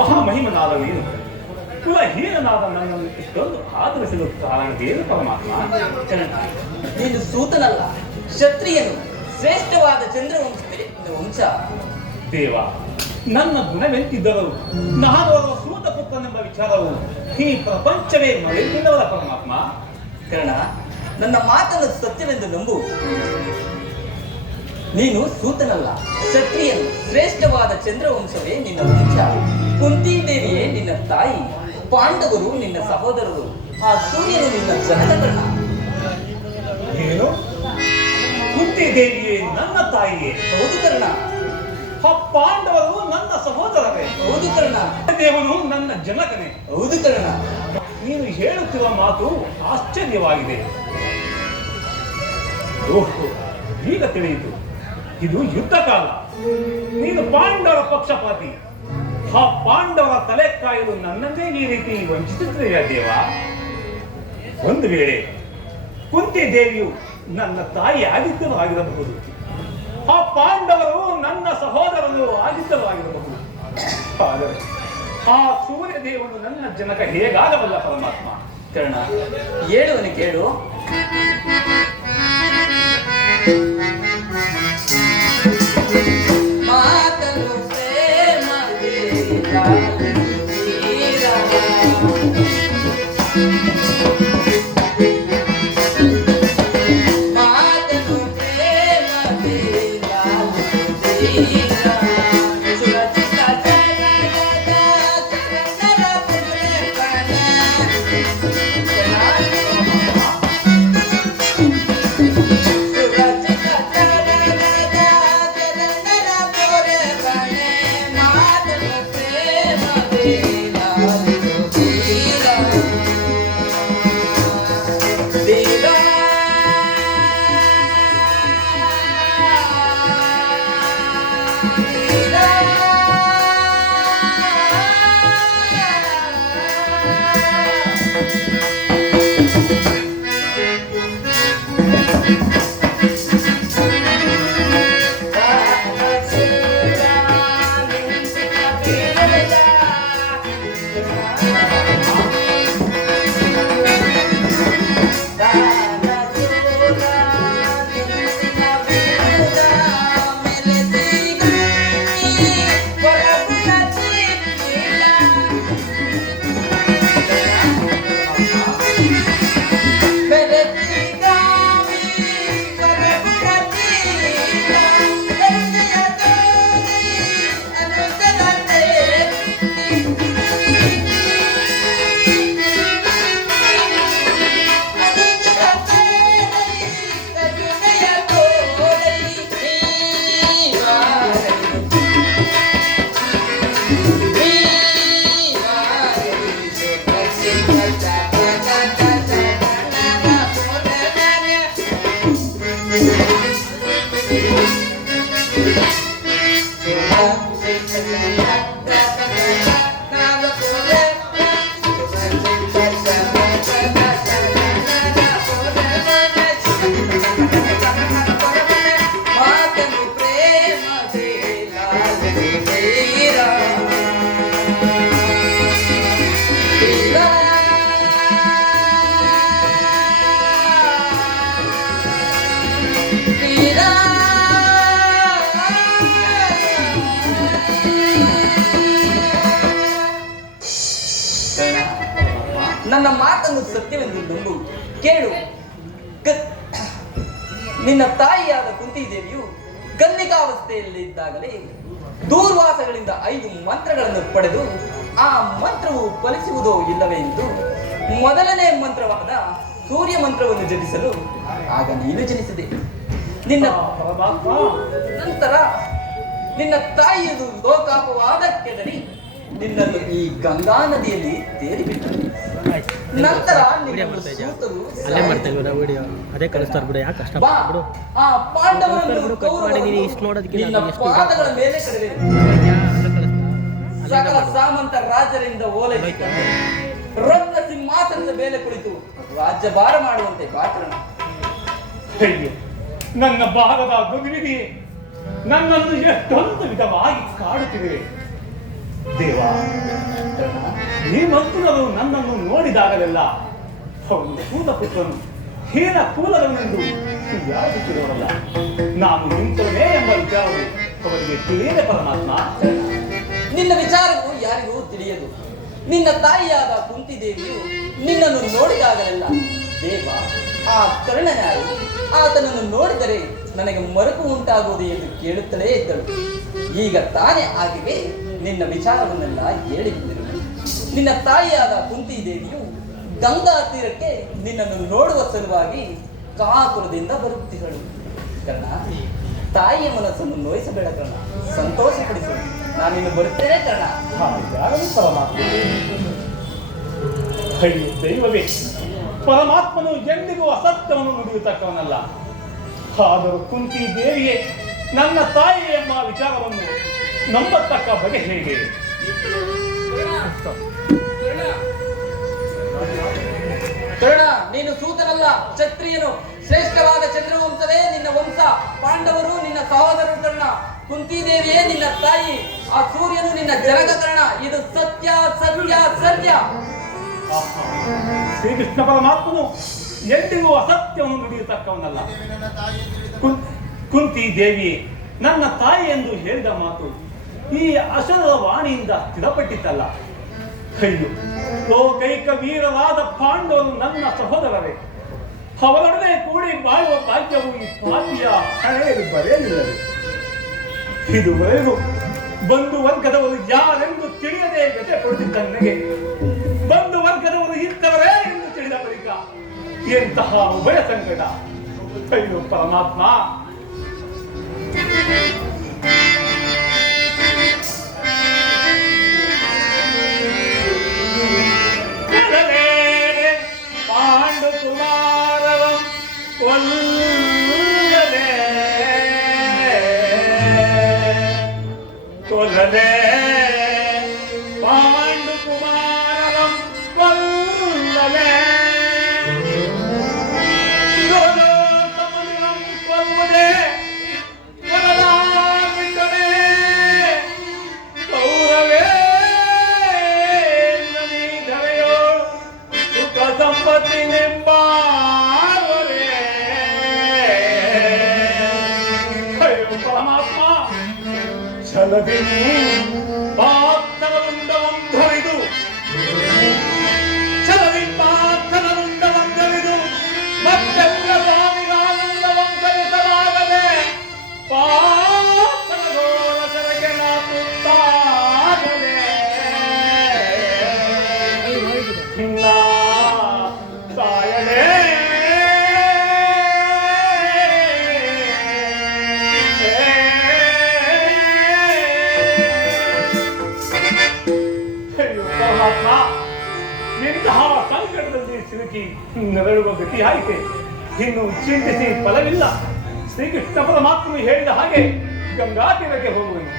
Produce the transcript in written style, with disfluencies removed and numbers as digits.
ಮಹಾಮಹಿಮನಾದ ನೀನು ಕುಲಹೀನನಾದ ನನ್ನನ್ನು ಇಷ್ಟೊಂದು ಆದರಿಸಲು ಕಾರಣವೇನು ಪರಮಾತ್ಮ? ನೀನು ಸೂತನಲ್ಲ, ಕ್ಷತ್ರಿಯನು, ಶ್ರೇಷ್ಠವಾದ ಚಂದ್ರವಂಶವೇ ವಂಶ. ದೇವ, ನನ್ನ ಗುಣವೆಂತಿದ್ದರು ನಾನು ಅವರ ಸೂತ ಪುತ್ರನೆಂಬ ವಿಚಾರವು ಈ ಪ್ರಪಂಚವೇ ಮರೆತಿದ್ದವರ ಪರಮಾತ್ಮ. ಕರ್ಣ, ನನ್ನ ಮಾತನ್ನು ಸತ್ಯವೆಂದು ನಂಬು. ನೀನು ಸೂತನಲ್ಲ, ಕ್ಷತ್ರಿಯನು, ಶ್ರೇಷ್ಠವಾದ ಚಂದ್ರವಂಶವೇ ನಿನ್ನ ವಂಶ. ಕುಂತಿದೇವಿಯೇ ನಿನ್ನ ತಾಯಿ, ಪಾಂಡವರು ನಿನ್ನ ಸಹೋದರರು, ಆ ಸೂರ್ಯನು ನಿನ್ನ ಜನಕ. ಕರ್ಣ, ಏನು? ಕುಂತಿದೇವಿಯೇ ನನ್ನ ತಾಯಿಯೇ? ಹೌದು ಕರ್ಣ. ಪಾಂಡವರು ನನ್ನ ಸಹೋದರರೇ? ಹೌದು ಕರ್ಣ. ದೇವನು ನನ್ನ ಜನಕನೇ? ಹೌದು ಕರ್ಣ. ನೀನು ಹೇಳುತ್ತಿರುವ ಮಾತು ಆಶ್ಚರ್ಯವಾಗಿದೆ. ಓಹೋ, ಈಗ ತಿಳಿಯಿತು. ಇದು ಯುದ್ಧ ಕಾಲ. ನೀನು ಪಾಂಡವರ ಪಕ್ಷಪಾತಿ. ಆ ಪಾಂಡವರ ತಲೆ ಕಾಯಲು ನನ್ನನ್ನೇ ಈ ರೀತಿ ವಂಚಿಸುತ್ತಿದೆಯಾ ದೇವ? ಒಂದು ವೇಳೆ ಕುಂತಿ ದೇವಿಯು ನನ್ನ ತಾಯಿ ಆಗಿದ್ದರೂ ಆಗಿರಬಹುದು, ಆ ಪಾಂಡವರು ನನ್ನ ಸಹೋದರರು ಆಗಿದ್ದರೂ ಆಗಿರಬಹುದು. ಆದರೆ ಆ ಸೂರ್ಯ ದೇವನು ನನ್ನ ಜನಕ ಹೇಗಾಗಬಲ್ಲ ಪರಮಾತ್ಮ? ಕರ್ಣ, ಹೇಳುವನು ಕೇಳು. ಮಾತನು ಪ್ರೇಮವೇ ನನ್ನ ಮಾತನ್ನು ಸತ್ಯವೆಂದು ನಂಬು. ಕೇಳು. ನಿನ್ನ ತಾಯಿಯಾದ ಕುಂತಿದೇವಿಯು ಕನ್ನಿಕಾವಸ್ಥೆಯಲ್ಲಿದ್ದಾಗಲೇ ದೂರ್ವಾಸಗಳಿಂದ 5 ಮಂತ್ರಗಳನ್ನು ಪಡೆದು ಆ ಮಂತ್ರವು ಫಲಿಸುವುದೋ ಇಲ್ಲವೇ ಎಂದು ಮೊದಲನೇ ಮಂತ್ರವಾದ ಸೂರ್ಯ ಮಂತ್ರವನ್ನು ಜಪಿಸಲು ಆಗ ನೀನು ಜನಿಸಿದೆ. ನಿನ್ನ ನಂತರ ನಿನ್ನ ತಾಯಿಯದು ಲೋಕಾಪವಾದ ಕೆಡರಿ ನಿನ್ನನ್ನು ಈ ಗಂಗಾ ನದಿಯಲ್ಲಿ ತೇರಿಬಿಟ್ಟರು. ನಂತರ ಅದೇ ಕಳಿಸ್ತಾರೆ ಬಿಡು, ಯಾಕೆ ಕಷ್ಟ ಬಿಡು. ಆ ಪಾಂಡವರನ್ನು ಪಾದಗಳ ಮೇಲೆ ಕಡವೆ ಸಕಲ ಸಾಮಂತ ರಾಜರಿಂದ ಓಲೈಸಿ ರತ್ನ ಸಿಂಹಾಸನದ ಮೇಲೆ ಕುಳಿತು ರಾಜ್ಯಭಾರ ಮಾಡುವಂತೆ ಬಾಕರಣ. ನನ್ನ ಭಾಗದ ದುರ್ವಿಧಿ ನನ್ನನ್ನು ಎಷ್ಟೊಂದು ವಿಧವಾಗಿ ಕಾಡುತ್ತಿದೆ. ದೇವ, ಈ ಮಂತ್ರರು ನನ್ನನ್ನು ನೋಡಿದಾಗಲೆಲ್ಲ ಅವನು ಸೂತಪುತ್ರನು ಹೀನ ಕೂಲರನೆಂದು ಯಾರಿಸಿದವರಲ್ಲ. ನಾನು ಇಂಥವನೇ ಎಂಬ ವಿಚಾರವು ಅವರಿಗೆ ತಿಳಿಯದೆ ಪರಮಾತ್ಮ. ನಿನ್ನ ವಿಚಾರವು ಯಾರಿಗೂ ತಿಳಿಯದು. ನಿನ್ನ ತಾಯಿಯಾದ ಕುಂತಿದೇವಿಯು ನಿನ್ನನ್ನು ನೋಡಿದಾಗಲೆಲ್ಲ ದೇವ, ಆ ಕರ್ಣನಾರು ಆತನನ್ನು ನೋಡಿದರೆ ನನಗೆ ಮರುಕು ಉಂಟಾಗುವುದು ಎಂದು ಕೇಳುತ್ತಲೇ ಇದ್ದಳು. ಈಗ ತಾನೇ ಆಗಿವೆ ನಿನ್ನ ವಿಚಾರವನ್ನೆಲ್ಲ ಹೇಳಿಬಿದ್ದರು. ನಿನ್ನ ತಾಯಿಯಾದ ಕುಂತಿದೇವಿಯು ಗಂಗಾ ತೀರಕ್ಕೆ ನಿನ್ನನ್ನು ನೋಡುವ ಸಲುವಾಗಿ ಕಾತುರದಿಂದ ಬರುತ್ತಿದ್ದಳು. ಕರ್ಣ, ತಾಯಿಯ ಮನಸ್ಸನ್ನು ನೋಯಿಸಬೇಡ ಕರ್ಣ, ಸಂತೋಷಪಡಿಸು. ನಾನಿನ್ನು ಬರುತ್ತೇನೆ ಕರ್ಣ. ಅಯ್ಯೋ ದೈವವೇ, ಪರಮಾತ್ಮನು ಎಂದಿಗೂ ಅಸತ್ಯವನ್ನು ನುಡಿಯತಕ್ಕವನಲ್ಲ. ಆದರೂ ಕುಂತಿ ದೇವಿಯೇ ನನ್ನ ತಾಯಿ ಎಂಬ ವಿಚಾರವನ್ನು ನಂಬತಕ್ಕ ಬಗೆ ಹೇಗೆ? ಕರ್ಣ, ನೀನು ಸೂತನಲ್ಲ, ಕ್ಷತ್ರಿಯನು. ಶ್ರೇಷ್ಠವಾದ ಚಂದ್ರವಂಶವೇ ನಿನ್ನ ವಂಶ. ಪಾಂಡವರು ನಿನ್ನ ಸಹೋದರರು ಕರ್ಣ. ಕುಂತಿದೇವಿಯೇ ನಿನ್ನ ತಾಯಿ. ಆ ಸೂರ್ಯನು ನಿನ್ನ ಜನಕ ಕರ್ಣ. ಇದು ಸತ್ಯ ಸತ್ಯ ಸತ್ಯ. ಶ್ರೀಕೃಷ್ಣ ಪರಮಾತ್ಮನು ಎಂದಿಗೂ ಅಸತ್ಯವನ್ನು ನುಡಿಯತಕ್ಕವನಲ್ಲ. ಕುಂತಿ ದೇವಿಯೇ ನನ್ನ ತಾಯಿ ಎಂದು ಹೇಳಿದ ಮಾತು ಈ ಅಶನದ ವಾಣಿಯಿಂದ ಸ್ಥಿರಪಟ್ಟಿತ್ತಲ್ಲ. ಅಯ್ಯೋ, ಲೋಕೈಕ ವೀರರಾದ ಪಾಂಡವರು ನನ್ನ ಸಹೋದರರೇ. ಅವರೊಡನೆ ಕೂಡಿ ಬಾಳುವ ಭಾಗ್ಯವು ಈ ಪಾಪಿಯ ಹಣೆಯಲ್ಲಿ ಬರೆಯಲಿಲ್ಲವೇ? ಇದುವರೆಗೂ ಬಂಧು ವರ್ಗದವರು ಯಾರೆಂದು ತಿಳಿಯದೆ ವ್ಯಥೆ ಪಡುತ್ತಿದ್ದ ನನಗೆ ಬಂಧು ವರ್ಗದವರು ಇದ್ದವರೇ ಎಂದು ತಿಳಿದ ಬಳಿಕ ಎಂತಹ ಉಭಯ ಸಂಕಟ. ಅಯ್ಯೋ ಪರಮಾತ್ಮ, ಪಾಂಡು ಕುಮಾರವಂ ಕೊಲ್ಲದೆ ಪಾಂಡು ಕುಮಾರವಂ ಕೊಲ್ಲದೆ ಕೊಲ್ಲುವುದೇ ಬಿಟ್ಟನೆ ಗೌರವೇ ಧರೆಯೋಳು ಸುಖ ಸಂಪತ್ತಿನೆಂಬಾರೇ. ಅಯ್ಯೋ ಪರಮಾತ್ಮ, ಛಲದಿ ಪಾತ್ರರುಂಡವಂ ಧರಿದು ಛಲದಿ ಪಾತ್ರರುಂಡವಂ ಧರಿದು ಮತ್ತೆಲ್ಲ ಸ್ವಾಮಿಗಾನಂದವಂ ಸರಿಸಲಾಗದೆ ಪಾತ್ರಗೋಳ ಸೆರಗೆ ನಾಕುತ್ತಾಗದೆ ಸಾಯಲೇ ಪರಮಾತ್ಮ, ಇಂತಹ ಸಂಕಟದಲ್ಲಿ ಸಿಲುಕಿ ನರಳುವ ಗತಿ ಆಯ್ತೆ. ಇನ್ನು ಚಿಂತಿಸಿ ಫಲವಿಲ್ಲ. ಶ್ರೀಕೃಷ್ಣ ಪರಮಾತ್ಮನು ಹೇಳಿದ ಹಾಗೆ ಗಂಗಾ ತೀರಕ್ಕೆ ಹೋಗುವೆನು.